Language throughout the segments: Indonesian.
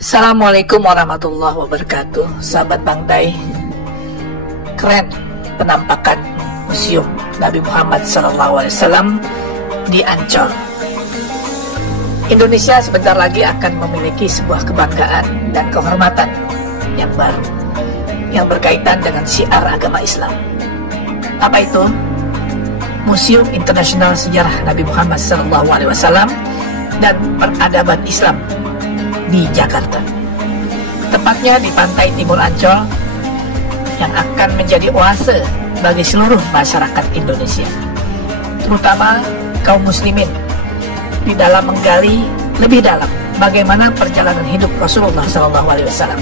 Assalamualaikum warahmatullahi wabarakatuh. Sahabat Bangdai, keren penampakan Museum Nabi Muhammad SAW di Ancol. Indonesia sebentar lagi akan memiliki sebuah kebanggaan dan kehormatan yang baru yang berkaitan dengan syiar agama Islam. Apa itu? Museum Internasional Sejarah Nabi Muhammad SAW dan Peradaban Islam di Jakarta, tepatnya di pantai timur Ancol, yang akan menjadi oase bagi seluruh masyarakat Indonesia, terutama kaum muslimin, di dalam menggali lebih dalam bagaimana perjalanan hidup Rasulullah SAW.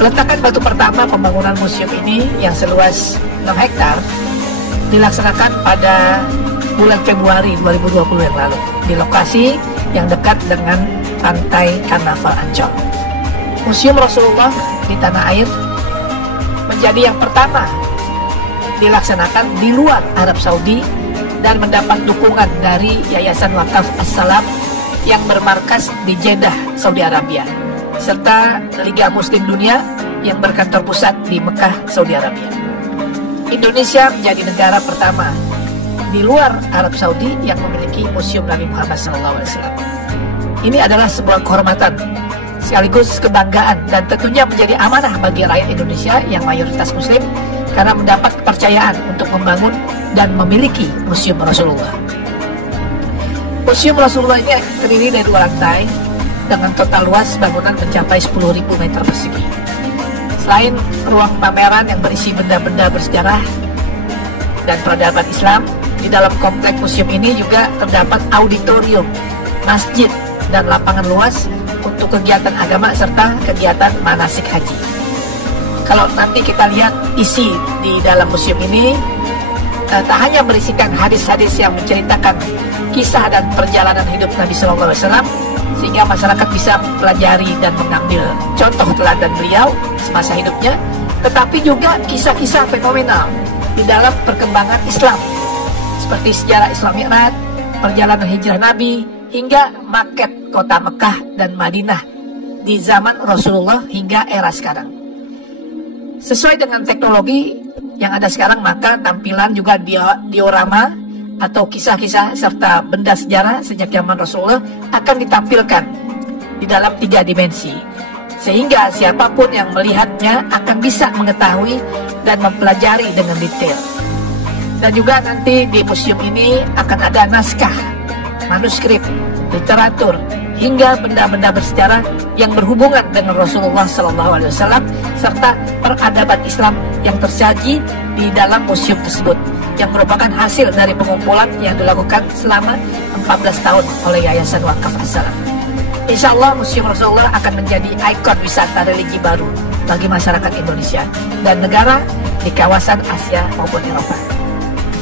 Peletakan batu pertama pembangunan museum ini yang seluas 6 hektar dilaksanakan pada bulan Februari 2020 yang lalu di lokasi yang dekat dengan pantai Karnaval Ancol. Museum Rasulullah di tanah air menjadi yang pertama dilaksanakan di luar Arab Saudi dan mendapat dukungan dari Yayasan Wakaf As-Salam yang bermarkas di Jeddah, Saudi Arabia, serta Liga Muslim Dunia yang berkantor pusat di Mekah, Saudi Arabia. Indonesia menjadi negara pertama di luar Arab Saudi yang memiliki Museum Nabi Muhammad SAW. Ini adalah sebuah kehormatan sekaligus kebanggaan dan tentunya menjadi amanah bagi rakyat Indonesia yang mayoritas muslim karena mendapat kepercayaan untuk membangun dan memiliki Museum Rasulullah. Museum Rasulullah ini terdiri dari 2 lantai dengan total luas bangunan mencapai 10.000 meter persegi. Selain ruang pameran yang berisi benda-benda bersejarah dan peradaban Islam, di dalam kompleks museum ini juga terdapat auditorium, masjid, dan lapangan luas untuk kegiatan agama serta kegiatan manasik haji. Kalau nanti kita lihat isi di dalam museum ini, tak hanya berisikan hadis-hadis yang menceritakan kisah dan perjalanan hidup Nabi SAW, sehingga masyarakat bisa mempelajari dan mengambil contoh teladan beliau semasa hidupnya, tetapi juga kisah-kisah fenomenal di dalam perkembangan Islam, seperti sejarah Isra Mi'raj, perjalanan hijrah Nabi, hingga maket kota Mekah dan Madinah di zaman Rasulullah hingga era sekarang. Sesuai dengan teknologi yang ada sekarang, maka tampilan juga diorama atau kisah-kisah serta benda sejarah sejak zaman Rasulullah akan ditampilkan di dalam 3 dimensi, sehingga siapapun yang melihatnya akan bisa mengetahui dan mempelajari dengan detail. Dan juga nanti di museum ini akan ada naskah, manuskrip, literatur, hingga benda-benda bersejarah yang berhubungan dengan Rasulullah SAW serta peradaban Islam yang tersaji di dalam museum tersebut, yang merupakan hasil dari pengumpulan yang dilakukan selama 14 tahun oleh Yayasan Wakaf As-Salam. Insya Allah Museum Rasulullah akan menjadi ikon wisata religi baru bagi masyarakat Indonesia dan negara di kawasan Asia maupun Eropa.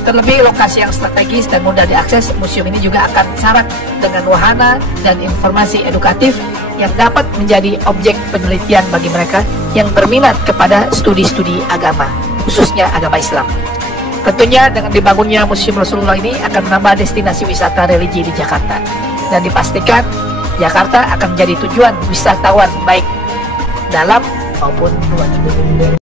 Terlebih lokasi yang strategis dan mudah diakses, museum ini juga akan syarat dengan wahana dan informasi edukatif yang dapat menjadi objek penelitian bagi mereka yang berminat kepada studi-studi agama, khususnya agama Islam. Tentunya dengan dibangunnya Museum Rasulullah ini akan menambah destinasi wisata religi di Jakarta, dan dipastikan Jakarta akan menjadi tujuan wisatawan baik dalam maupun luar negeri.